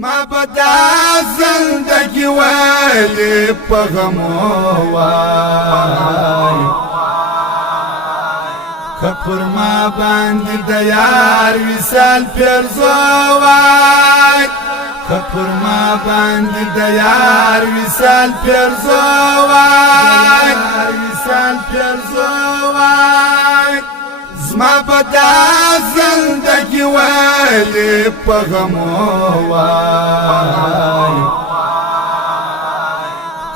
زما پتا زندگی ولی په غمو وای که پر ما باندې د یار وصال پیرزو وای که پر ما باندې د یار وصال پیرزو وای زما پتا زندگی ولی په غمو وای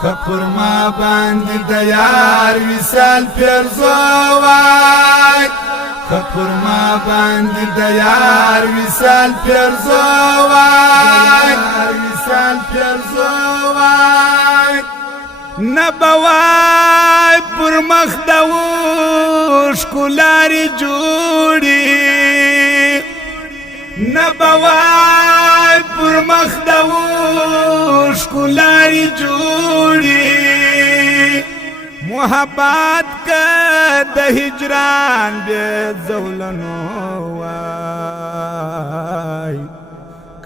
که پر ما باندې د یار وصال پیرزو وای که پر ما باندې د یار وصال پیرزو وای نبوای پر مخ د ښکلارې جوړي نبوای پر مخ د ښکلارې جوړي محبت که د هجران بې زولنو وای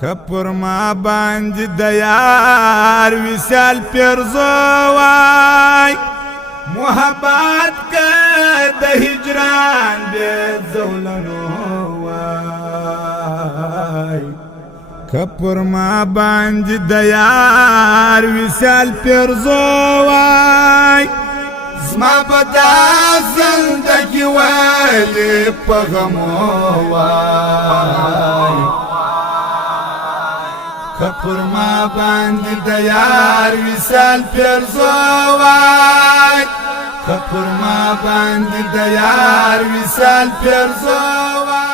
که پر ما باندې د یار وصال پیرزو وای محبت که د هجران بې زولنو وای که پر ما باندې د یار وصال پیرزو وای زما پتا زندگی ولی په غمو وای که پر ما باندې د یار وصال پیرزو وای که پر ما باندې د یار وصال پیرزو وای